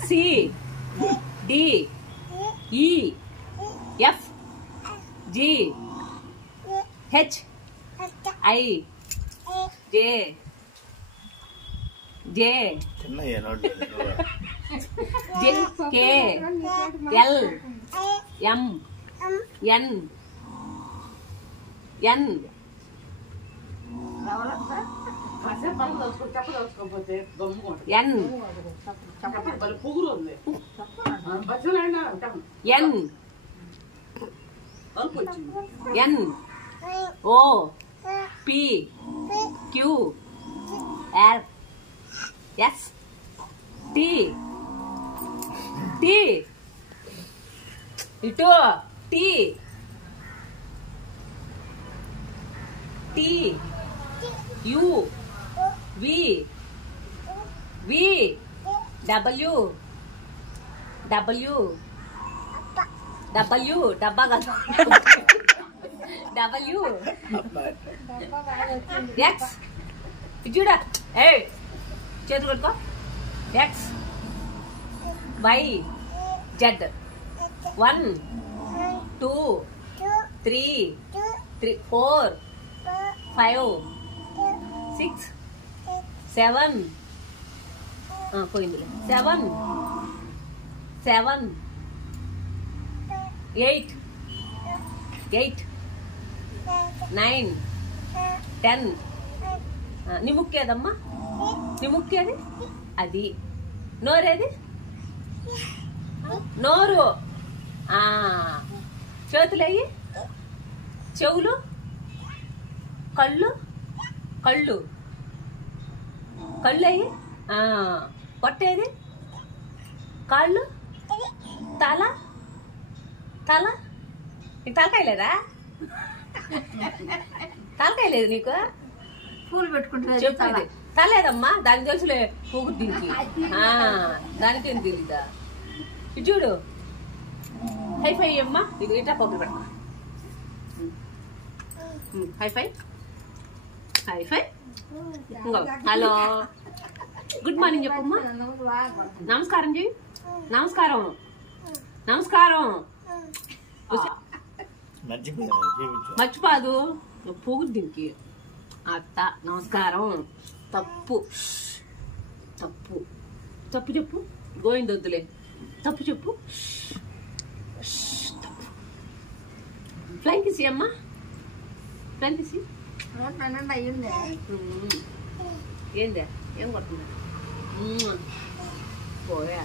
C D E F G H I J J K L M N N N N O P Q R S T T ఇటు T T U V V W W W డబ్బా కాదు W X చూడ ఏ చేతులు కొట్టుకో X Y Z 1 2 3 4 5 6 7 పోయిందిలే 7 8 9 10 నీ ముక్కేదమ్మా నీ ముక్కేది అది నోరేది నోరు చేతులయ్యి చెవులు కళ్ళు కళ్ళు కళ్ళు అయ్యి పొట్టేది కాళ్ళు తల తల నీకు తలకాయ లేదా తలకాయ లేదు నీకు పూలు పెట్టుకుంటున్నా చెప్పండి తలేదమ్మా దానికి తెలుసులే పోగు దీనికి దానికేం తెలీదా ఇటు చూడు హైఫై అమ్మా ఇది ఇటా పోగులు పెడతా hifi hifi hello good morning చెప్పమ్మా నమస్కారం చెయ్యి నమస్కారం నమస్కారం మర్చిపోదు పోగు దీనికి అత్త నమస్కారం తప్పు తప్పు తప్పు చెప్పు గోవిందొద్దులే తప్పు చెప్పు ఫ్లైంగ్ కిసి అమ్మా ఫ్లైంగ్ కిసి ఏందే ఏం కొడుతుందా పోయా